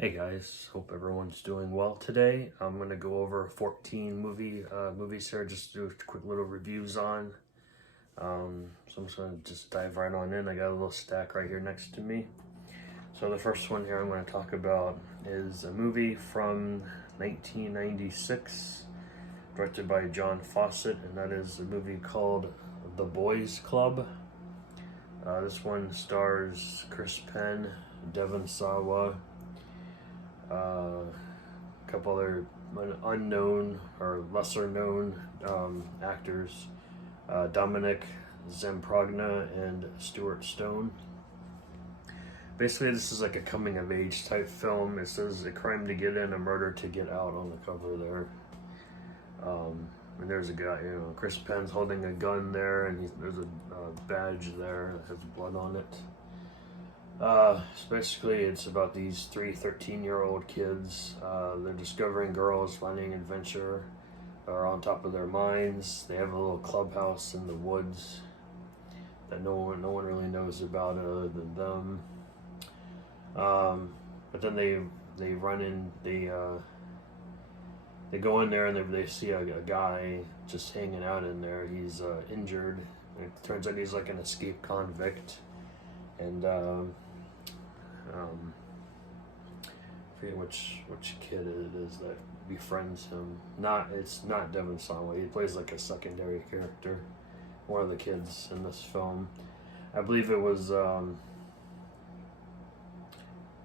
Hey guys, hope everyone's doing well today. I'm gonna go over 14 movies here, just do quick little reviews on. So I'm just gonna dive right on in. I got a little stack right here next to me. So the first one here I'm gonna talk about is a movie from 1996, directed by John Fawcett, and that is a movie called The Boys Club. This one stars Chris Penn, Devon Sawa, a couple other unknown or lesser known actors, Dominic Zamprogna and Stuart Stone. Basically, this is like a coming of age type film. It says a crime to get in, a murder to get out on the cover there. And there's a guy, Chris Penn's holding a gun there, and there's a badge there that has blood on it. Basically, it's about these three 13-year-old kids. They're discovering girls, finding adventure, are on top of their minds. They have a little clubhouse in the woods that no one really knows about other than them. But then they run in, they go in there and they see a guy just hanging out in there. He's injured. It turns out he's like an escaped convict, and I forget which kid it is that befriends him. It's not Devon Sawa. He plays like a secondary character, one of the kids in this film. I believe it was I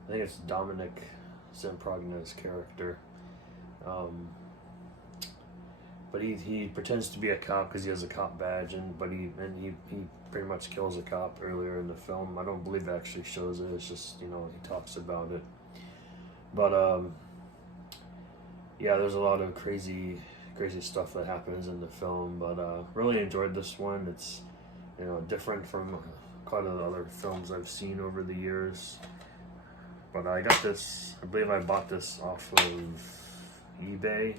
think it's Dominic Zamprogna's character. But he pretends to be a cop because he has a cop badge, but he pretty much kills a cop earlier in the film. I don't believe it actually shows it. It's just he talks about it. But yeah, there's a lot of crazy stuff that happens in the film. But really enjoyed this one. It's different from quite a lot of other films I've seen over the years. But I got this. I believe I bought this off of eBay.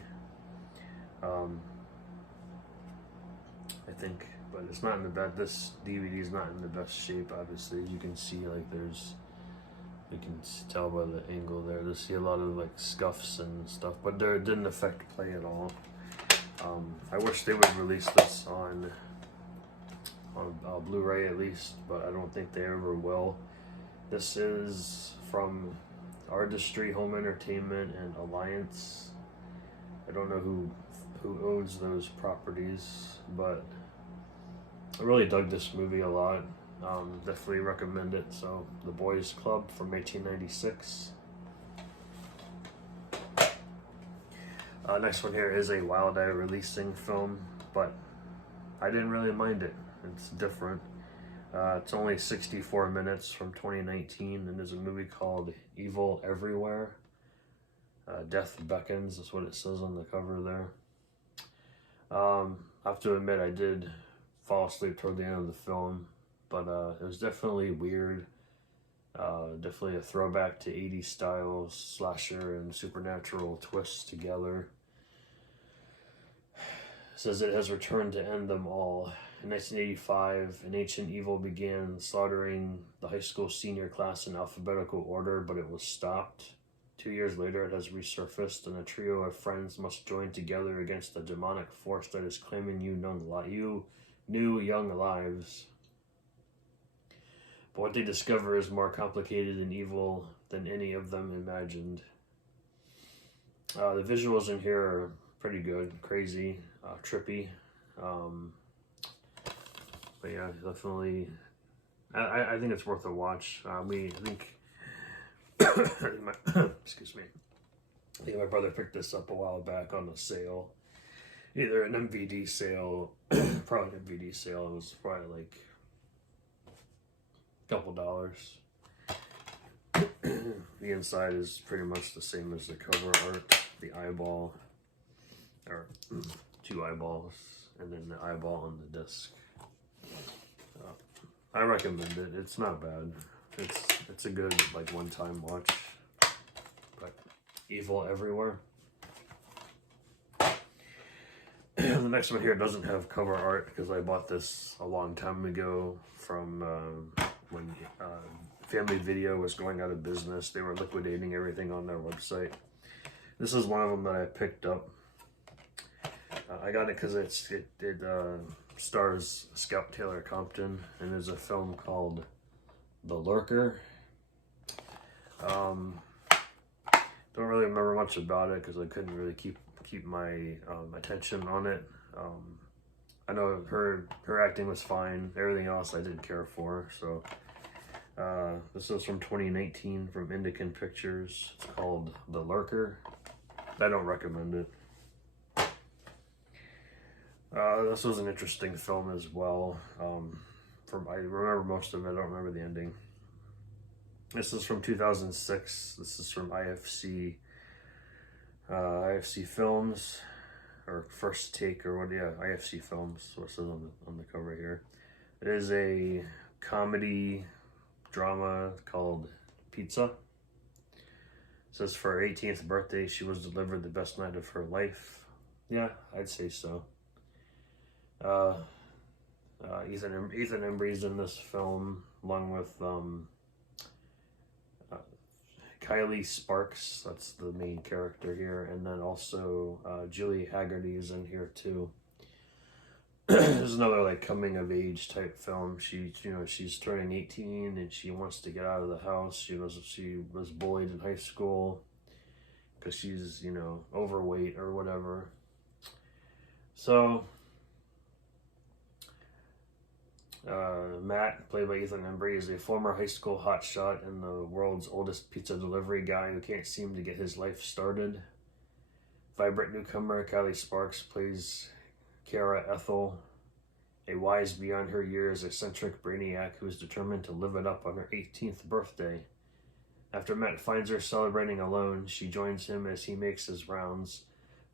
I think, but it's not in the best. This DVD is not in the best shape. Obviously, as you can see, like you can tell by the angle there. You see a lot of like scuffs and stuff, but it didn't affect play at all. I wish they would release this on Blu-ray at least, but I don't think they ever will. This is from Artistry Home Entertainment and Alliance. I don't know who owns those properties, but I really dug this movie a lot. Definitely recommend it. So, The Boys Club from 1896. Next one here is a Wild Eye releasing film, but I didn't really mind it. It's different. It's only 64 minutes from 2019, and there's a movie called Evil Everywhere. Death Beckons is what it says on the cover there. I have to admit, I did fall asleep toward the end of the film, but it was definitely weird. Definitely a throwback to 80s style slasher and supernatural twists together. It says it has returned to end them all. In 1985, an ancient evil began slaughtering the high school senior class in alphabetical order, but it was stopped. 2 years later, it has resurfaced, and a trio of friends must join together against the demonic force that is claiming you new young lives. But what they discover is more complicated and evil than any of them imagined. The visuals in here are pretty good, crazy, trippy. But yeah, definitely, I think it's worth a watch. I think excuse me. I think my brother picked this up a while back on a sale, either an MVD sale, probably an MVD sale. It was probably like a couple dollars. The inside is pretty much the same as the cover art. The eyeball, or two eyeballs, and then the eyeball on the disc. I recommend it. It's not bad. It's a good like one-time watch. But Evil Everywhere. The next one here doesn't have cover art because I bought this a long time ago from when Family Video was going out of business. They were liquidating everything on their website. This is one of them that I picked up. I got it because it stars Scout Taylor Compton, and there's a film called The Lurker. Don't really remember much about it because I couldn't really keep my attention on it. I know her acting was fine. Everything else I didn't care for. So this is from 2019 from Indican Pictures. It's called The Lurker. I don't recommend it. This was an interesting film as well. I remember most of it. I don't remember the ending. This is from 2006. This is from IFC Films, or First Take, or what? Yeah, IFC Films. What it says on the cover here. It is a comedy drama called Pizza. It says for her 18th birthday, she was delivered the best night of her life. Yeah, I'd say so. Ethan Embry's in this film, along with Kylie Sparks. That's the main character here, and then also Julie Haggerty is in here too. There's another like coming of age type film. She's turning 18 and she wants to get out of the house. She was bullied in high school because she's overweight or whatever. So Matt, played by Ethan Embry, is a former high school hotshot and the world's oldest pizza delivery guy who can't seem to get his life started. Vibrant newcomer Kylie Sparks plays Kara Ethel, a wise beyond her years eccentric brainiac who is determined to live it up on her 18th birthday. After Matt finds her celebrating alone, she joins him as he makes his rounds,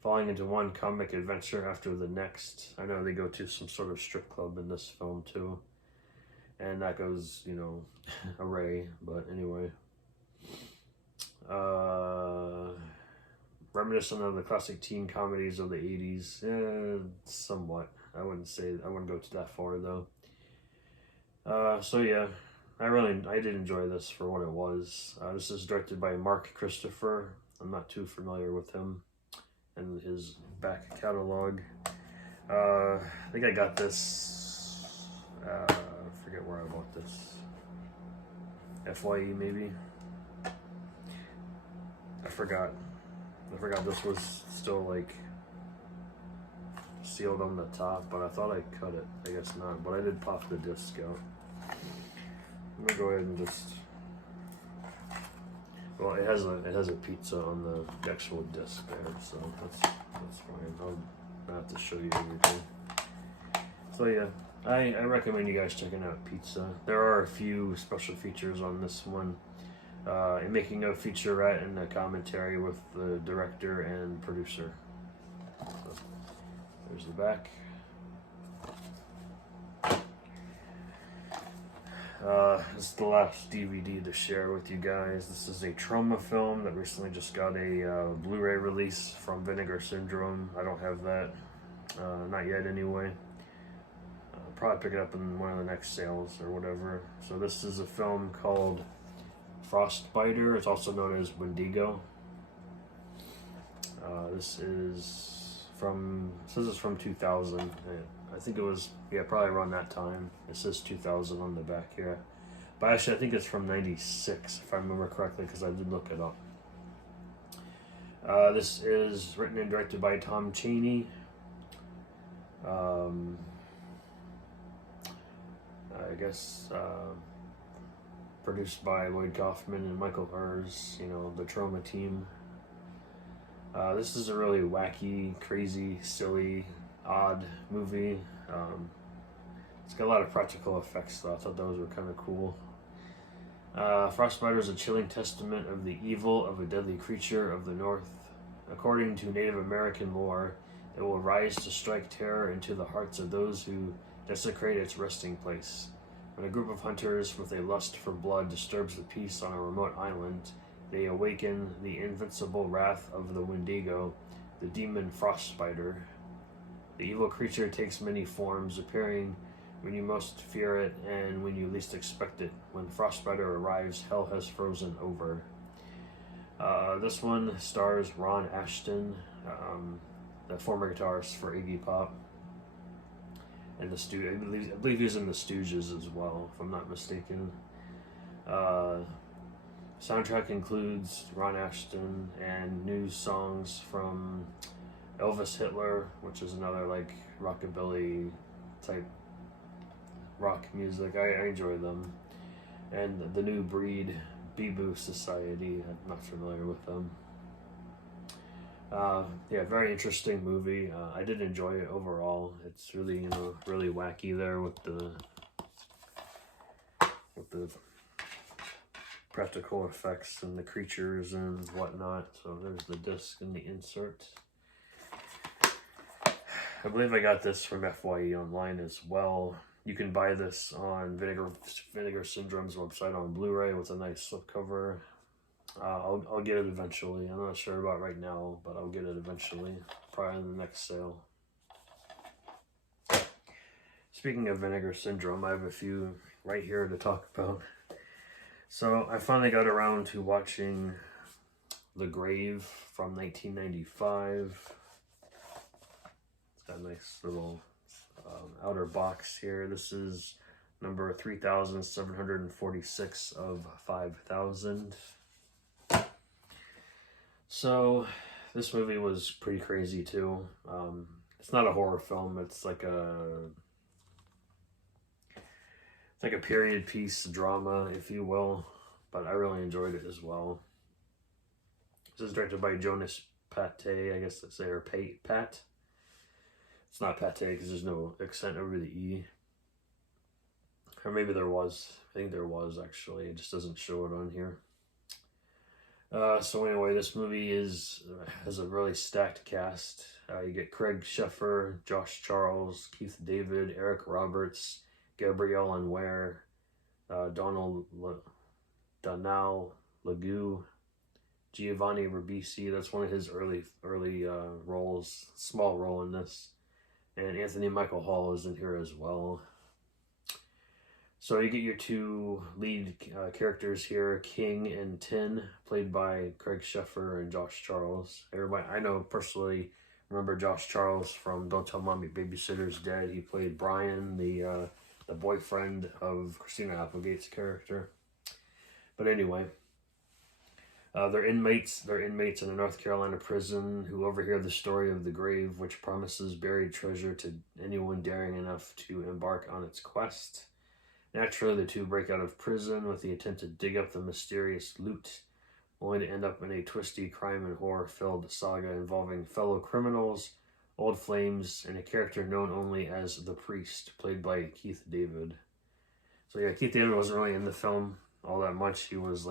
falling into one comic adventure after the next. I know they go to some sort of strip club in this film too, and that goes, array, but anyway. Reminiscent of the classic teen comedies of the 80s, somewhat. I wouldn't go to that far though. So yeah, I did enjoy this for what it was. This is directed by Mark Christopher. I'm not too familiar with him and his back catalog. I think I got this, I forget where I bought this. FYE maybe? I forgot this was still like sealed on the top, but I thought I cut it. I guess not, but I did pop the disc out. I'm gonna go ahead and just, well, it has a pizza on the actual disc there, so that's fine. I'll have to show you everything. So yeah, I recommend you guys checking out Pizza. There are a few special features on this one. A making of featurette and a commentary with the director and producer. So, there's the back. This is the last DVD to share with you guys. This is a trauma film that recently just got a Blu-ray release from Vinegar Syndrome. I don't have that, not yet anyway. I'll probably pick it up in one of the next sales or whatever. So this is a film called Frostbiter. It's also known as Wendigo. This is from 2000. I think it was, probably around that time. It says 2000 on the back here. But actually, I think it's from 96, if I remember correctly, because I did look it up. This is written and directed by Tom Chaney. I guess produced by Lloyd Kaufman and Michael Hers, the Trauma team. This is a really wacky, crazy, silly, odd movie. It's got a lot of practical effects though. I thought those were kind of cool. Frostbiter is a chilling testament of the evil of a deadly creature of the north. According to Native American lore, it will rise to strike terror into the hearts of those who desecrate its resting place. When a group of hunters with a lust for blood disturbs the peace on a remote island, they awaken the invincible wrath of the Wendigo, the demon Frostbiter. The evil creature takes many forms, appearing when you most fear it and when you least expect it. When Frostbiter arrives, hell has frozen over. This one stars Ron Asheton, the former guitarist for Iggy Pop, and I believe he's in the Stooges as well, if I'm not mistaken. Soundtrack includes Ron Asheton and new songs from Elvis Hitler, which is another like rockabilly type rock music. I enjoy them. And The New Breed, Bebop Society. I'm not familiar with them. Yeah, very interesting movie. I did enjoy it overall. It's really, really wacky there with the practical effects and the creatures and whatnot. So there's the disc and the insert. I believe I got this from FYE online as well. You can buy this on Vinegar Syndrome's website on Blu-ray with a nice slipcover. I'll get it eventually. I'm not sure about right now, but I'll get it eventually, probably in the next sale. Speaking of Vinegar Syndrome, I have a few right here to talk about. So I finally got around to watching The Grave from 1995. It's got a nice little outer box here. This is number 3746 of 5000. So this movie was pretty crazy too. It's not a horror film. It's like a period piece drama, if you will. But I really enjoyed it as well. This is directed by Jonas Pate, I guess I'd say, or Pat. It's not Pate because there's no accent over the E. Or maybe there was. I think there was, actually. It just doesn't show it on here. So anyway, this movie has a really stacked cast. You get Craig Sheffer, Josh Charles, Keith David, Eric Roberts, Gabrielle Anwar, Donal Legou, Giovanni Ribisi. That's one of his early roles, small role in this. And Anthony Michael Hall is in here as well. So you get your two lead characters here, King and Tin, played by Craig Sheffer and Josh Charles. Everybody I know personally remember Josh Charles from Don't Tell Mommy Babysitter's Dead. He played Brian, the boyfriend of Christina Applegate's character. But anyway, they're inmates in a North Carolina prison who overhear the story of the grave, which promises buried treasure to anyone daring enough to embark on its quest. Naturally, the two break out of prison with the intent to dig up the mysterious loot, only to end up in a twisty crime and horror-filled saga involving fellow criminals, old flames, and a character known only as the Priest, played by Keith David. So yeah, Keith David wasn't really in the film all that much. He was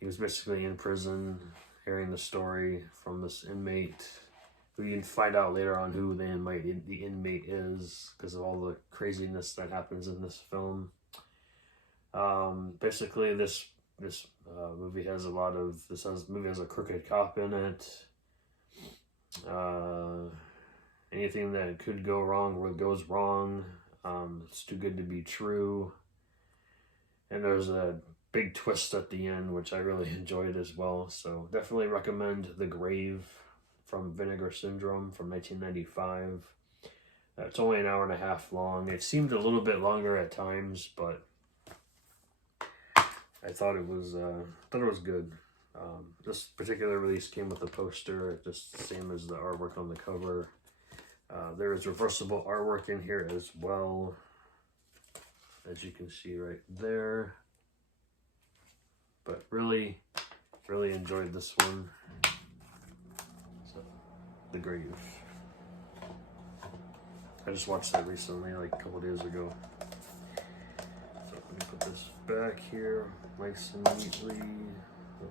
basically in prison, hearing the story from this inmate, who you can find out later on who the inmate is because of all the craziness that happens in this film. Basically, this movie has a crooked cop in it. Anything that could go wrong goes wrong. It's too good to be true. And there's a big twist at the end, which I really enjoyed as well. So definitely recommend The Grave from Vinegar Syndrome from 1995. It's only an hour and a half long. It seemed a little bit longer at times, but I thought it was good. This particular release came with a poster, just the same as the artwork on the cover. There is reversible artwork in here as well, as you can see right there. But really, really enjoyed this one. So, The Grave. I just watched that recently, like a couple days ago. So let me put this back here, nice and neatly. Oh,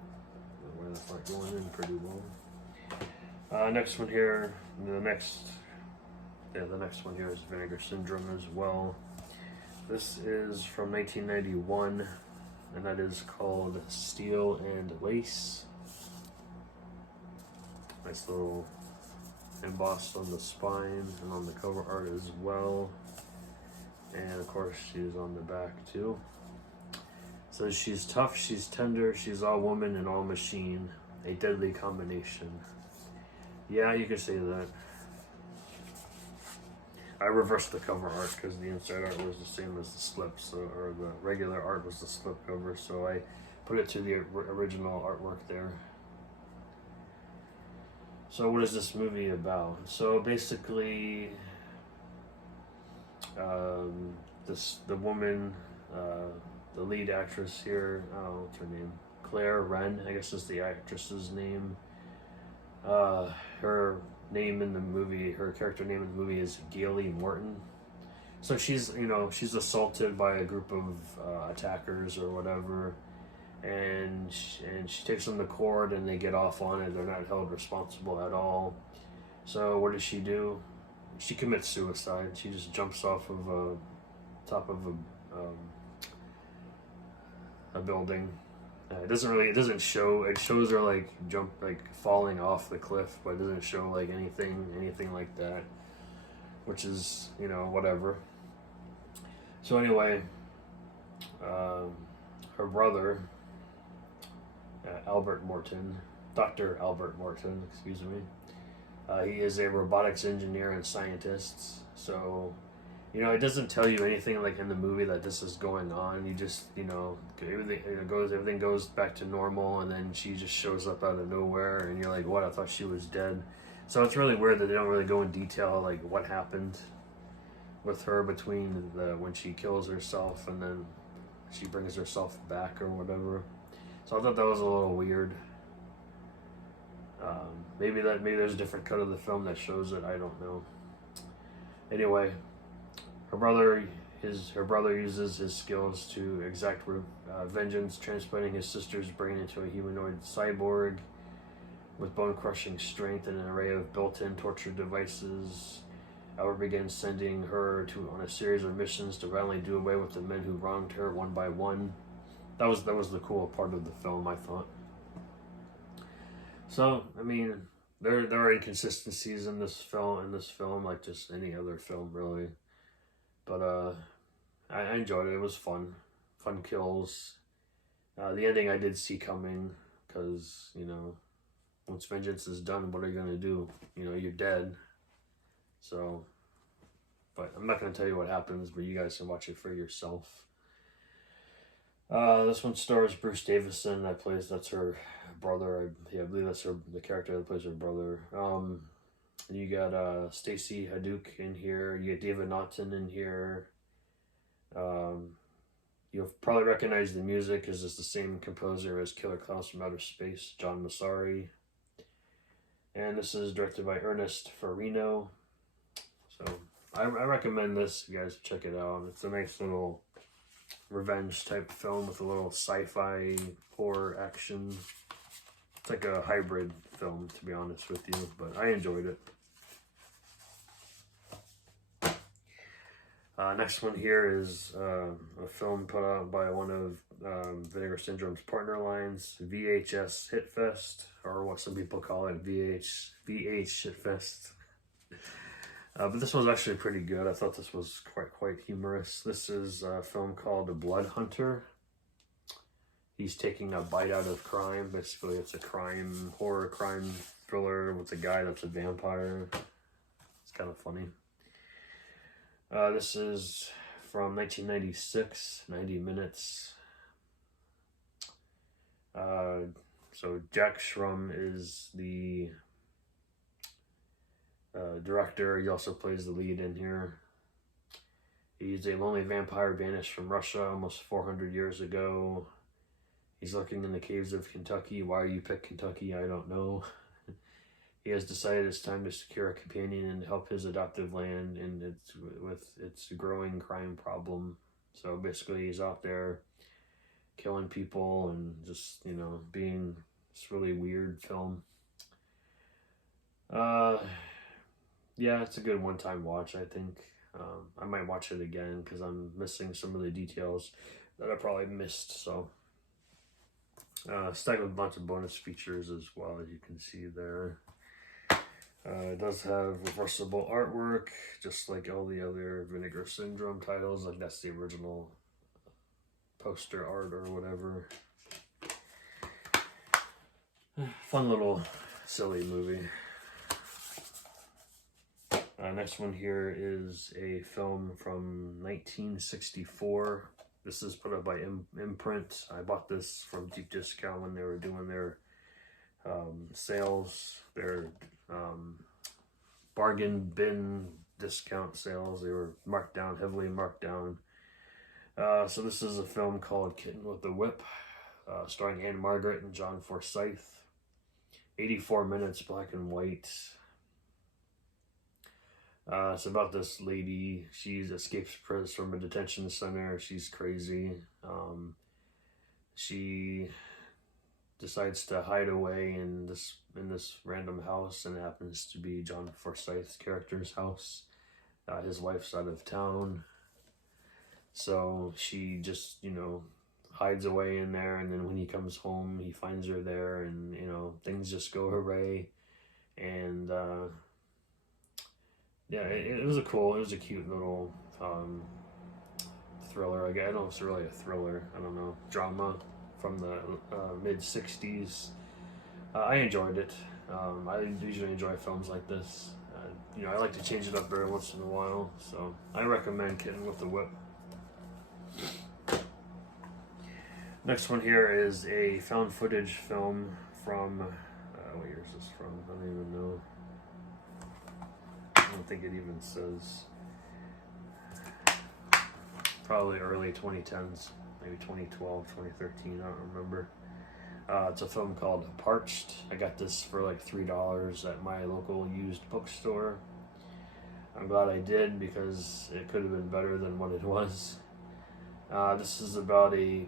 that's not going in pretty well. Next one here, the next one here is Vinegar Syndrome as well. This is from 1991, and that is called Steel and Lace. Nice little embossed on the spine and on the cover art as well. And of course, she's on the back too. So she's tough, she's tender, she's all woman and all machine. A deadly combination. Yeah, you could say that. I reversed the cover art because the inside art was the same as the slip, so, or the regular art was the slip cover, so I put it to the original artwork there. So what is this movie about? So basically, the woman, the lead actress here, what's her name? Claire Wren, I guess is the actress's name. Her name in the movie, her character name in the movie is Gaily Morton. So she's, she's assaulted by a group of attackers or whatever, and she takes them to court and they get off on it. They're not held responsible at all. So what does she do? She commits suicide. She just jumps off of top of a building. It doesn't show. It shows her like falling off the cliff, but it doesn't show like anything like that, which is whatever. So anyway, her brother, Albert Morton, Dr. Albert Morton, excuse me. He is a robotics engineer and scientist. So, it doesn't tell you anything like in the movie that this is going on. You just, everything goes back to normal, and then she just shows up out of nowhere, and you're like, what? I thought she was dead. So it's really weird that they don't really go in detail like what happened with her between when she kills herself and then she brings herself back or whatever. So I thought that was a little weird. Maybe there's a different cut of the film that shows it. I don't know. Anyway, her brother uses his skills to exact vengeance, transplanting his sister's brain into a humanoid cyborg with bone-crushing strength and an array of built-in torture devices. Albert begins sending her on a series of missions to violently do away with the men who wronged her one by one. That was the cool part of the film, I thought. So, I mean, there are inconsistencies in this film, like just any other film, really. But I enjoyed it. It was fun kills. The ending I did see coming, because once vengeance is done, what are you gonna do? You're dead. So, but I'm not gonna tell you what happens, but you guys can watch it for yourself. This one stars Bruce Davison. That's her brother. I believe that's the character that plays her brother. You got Stacey Hadouk in here. You get David Naughton in here. You'll probably recognize the music because it's the same composer as Killer Clowns from Outer Space, John Massari. And this is directed by Ernest Farino. So I recommend this. You guys check it out. It's a nice little revenge type film with a little sci-fi horror action. It's like a hybrid film, to be honest with you, but I enjoyed it. Next one here is a film put out by one of Vinegar Syndrome's partner lines, VHS Hitfest, or what some people call it, VH Hitfest. But this one's actually pretty good. I thought this was quite humorous. This is a film called The Blood Hunter. He's taking a bite out of crime. Basically, it's a horror crime thriller with a guy that's a vampire. It's kind of funny. This is from 1996, 90 minutes. So Jack Shrum is the director. He also plays the lead in here. He's a lonely vampire banished from Russia almost 400 years ago. He's lurking in the caves of Kentucky. Why you pick Kentucky, I don't know. He has decided it's time to secure a companion and help his adoptive land with its growing crime problem. So basically he's out there killing people and just, being this really weird film. Yeah, it's a good one-time watch, I think. I might watch it again because I'm missing some of the details that I probably missed. So, stacked with a bunch of bonus features as well, as you can see there. It does have reversible artwork, just like all the other Vinegar Syndrome titles. Like that's the original poster art or whatever. Fun little silly movie. Next one here is a film from 1964. This is put up by Imprint. I bought this from deep discount when they were doing their sales, their bargain bin discount sales. They were marked down, heavily marked down. So this is a film called Kitten with a Whip, starring Ann-Margret and John Forsythe. 84 minutes, black and white. It's about this lady. She escapes from a detention center. She's crazy. She decides to hide away in this random house, and it happens to be John Forsythe's character's house. His wife's out of town, so she just, you know, hides away in there, and then when he comes home, he finds her there, and, you know, things just go hooray. And yeah, it was a cute little thriller. I don't know if it's really a thriller. I don't know, drama from the mid-60s. I enjoyed it. I usually enjoy films like this. You know, I like to change it up every once in a while, so I recommend Kitten with a Whip. Next one here is a found footage film from, what year is this from? I don't even know. I don't think it even says. Probably early 2010s, maybe 2012, 2013, I don't remember. It's a film called Parched. I got this for like $3 at my local used bookstore. I'm glad I did, because it could have been better than what it was. This is about a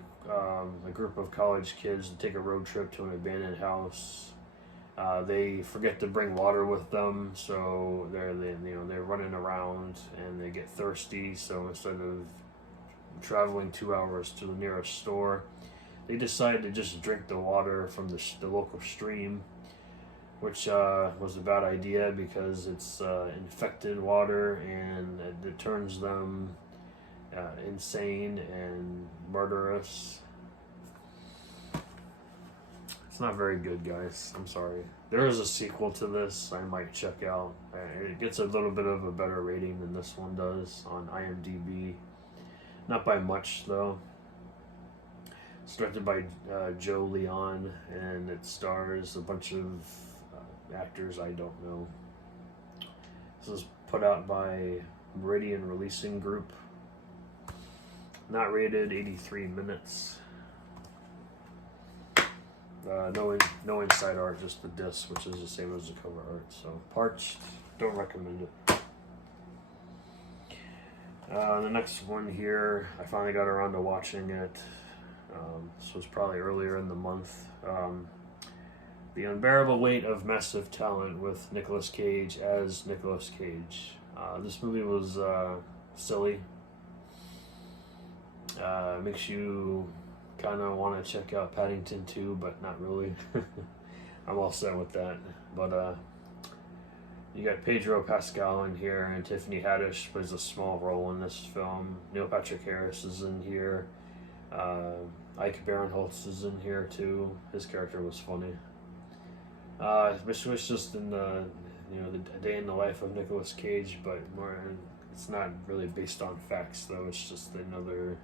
group of college kids that take a road trip to an abandoned house. They forget to bring water with them, so they're running around and they get thirsty. So instead of traveling 2 hours to the nearest store, they decide to just drink the water from the local stream, which was a bad idea because it's infected water, and it turns them insane and murderous. It's not very good, guys. I'm sorry. There is a sequel to this I might check out. It gets a little bit of a better rating than this one does on IMDb. Not by much, though. It's directed by Joe Leon, and it stars a bunch of actors I don't know. This is put out by Meridian Releasing Group. Not rated, 83 minutes. No inside art, just the disc, which is the same as the cover art. So Parched, don't recommend it. The next one here, I finally got around to watching it. This was probably earlier in the month. The Unbearable Weight of Massive Talent with Nicolas Cage as Nicolas Cage. This movie was silly. Makes you kind of want to check out Paddington 2, but not really. I'm all set with that. But you got Pedro Pascal in here, and Tiffany Haddish plays a small role in this film. Neil Patrick Harris is in here. Ike Barinholtz is in here too. His character was funny. It was just in the day in the life of Nicolas Cage, but more. It's not really based on facts, though. It's just another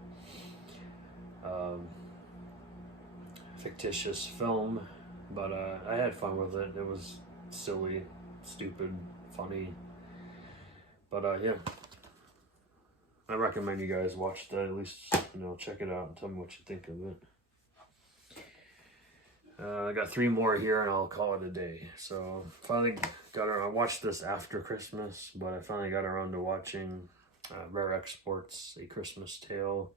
fictitious film. But I had fun with it. It was silly, stupid, funny. But yeah, I recommend you guys watch that. At least, check it out and tell me what you think of it. I got 3 more here and I'll call it a day. So finally I watched this after Christmas, but I finally got around to watching Rare Exports, A Christmas Tale.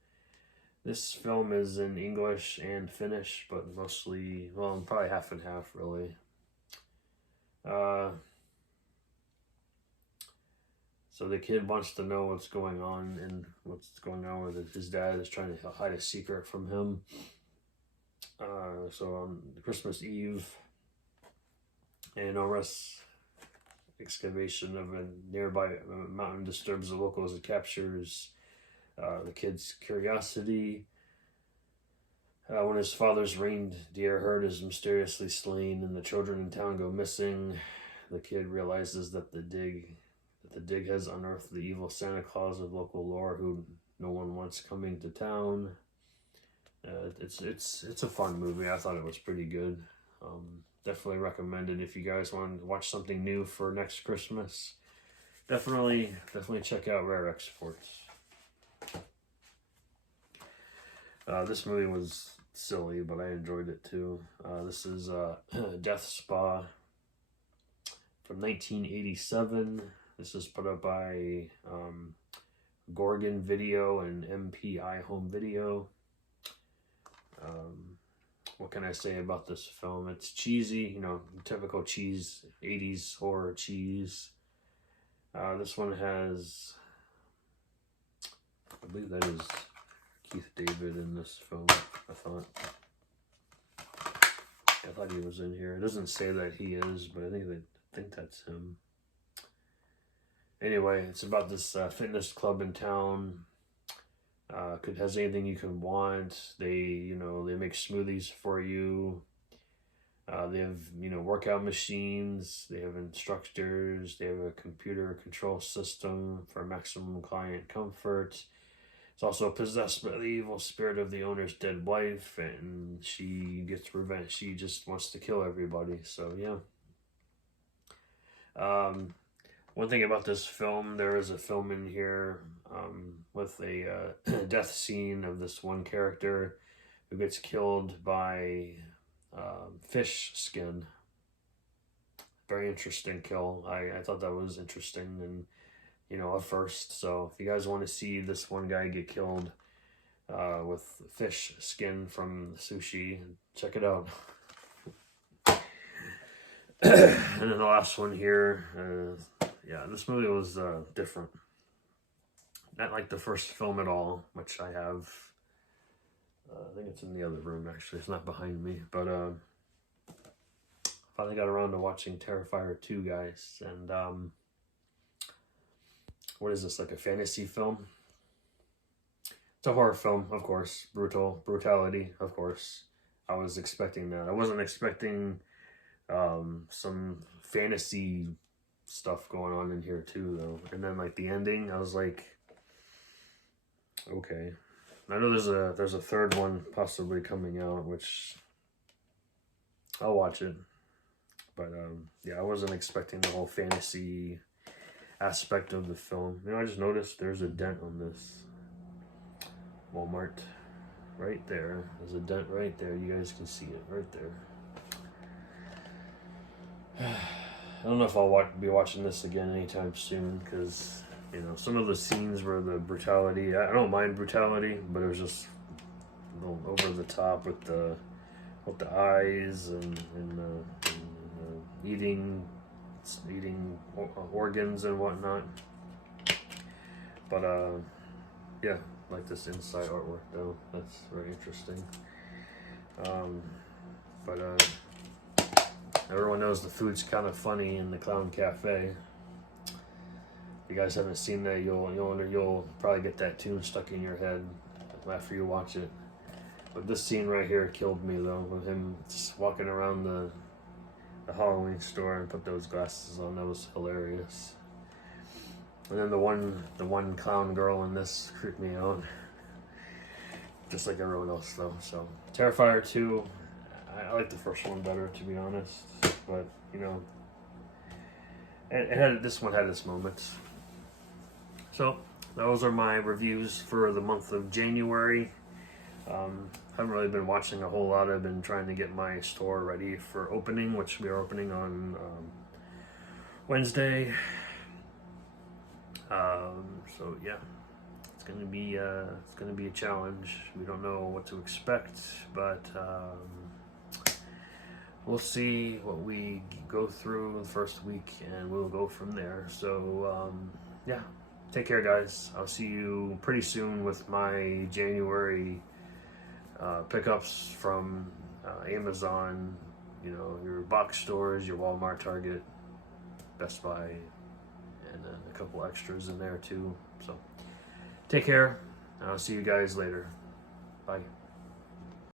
This film is in English and Finnish, but mostly, well, probably half and half, really. So the kid wants to know what's going on, and what's going on with it. His dad is trying to hide a secret from him. So on Christmas Eve, Enormous excavation of a nearby mountain disturbs the locals and captures the kid's curiosity. When his father's reindeer herd is mysteriously slain and the children in town go missing, the kid realizes that the dig has unearthed the evil Santa Claus of local lore, who no one wants coming to town. It's a fun movie. I thought it was pretty good. Definitely recommend it if you guys want to watch something new for next Christmas. Definitely check out Rare Exports. This movie was silly, but I enjoyed it too. This is Death Spa from 1987. This is put up by Gorgon Video and MPI Home Video. What can I say about this film? It's cheesy, you know, typical cheese, 80s horror cheese. This one has, I believe that is Keith David in this film, I thought he was in here. It doesn't say that he is, but I think that's him. Anyway, it's about this fitness club in town. Has anything you can want. They make smoothies for you. They have, workout machines. They have instructors. They have a computer control system for maximum client comfort. It's also possessed by the evil spirit of the owner's dead wife, and she gets revenge. She just wants to kill everybody. So yeah. One thing about this film, there is a film in here with a death scene of this one character who gets killed by fish skin. Very interesting kill. I thought that was interesting and, a first. So if you guys want to see this one guy get killed with fish skin from sushi, check it out. And then the last one here, yeah, this movie was different. Not like the first film at all, which I have. I think it's in the other room, actually. It's not behind me. But finally got around to watching Terrifier 2, guys. And what is this, like a fantasy film? It's a horror film, of course. Brutality, of course. I was expecting that. I wasn't expecting some fantasy stuff going on in here too, though. And then like the ending, I was like, okay. I know there's a third one possibly coming out, which I'll watch it. But yeah, I wasn't expecting the whole fantasy aspect of the film. I just noticed there's a dent on this Walmart right there. There's a dent right there. You guys can see it right there. I don't know if I'll be watching this again anytime soon, because some of the scenes where the brutality, I don't mind brutality, but it was just over the top with the eyes and eating organs and whatnot. But yeah, like this inside artwork though, that's very interesting. But everyone knows the food's kind of funny in the Clown Cafe. If you guys haven't seen that, you'll probably get that tune stuck in your head after you watch it. But this scene right here killed me though, with him just walking around the Halloween store and put those glasses on. That was hilarious. And then the one clown girl in this creeped me out, just like everyone else though. So Terrifier 2, I like the first one better, to be honest. But this one had its moments. So those are my reviews for the month of January. Haven't really been watching a whole lot. I've been trying to get my store ready for opening, which we are opening on Wednesday. So yeah, it's gonna be a challenge. We don't know what to expect, but we'll see what we go through the first week, and we'll go from there. So yeah, take care, guys. I'll see you pretty soon with my January pickups from Amazon, your box stores, your Walmart, Target, Best Buy, and then a couple extras in there too. So take care. I'll see you guys later. Bye.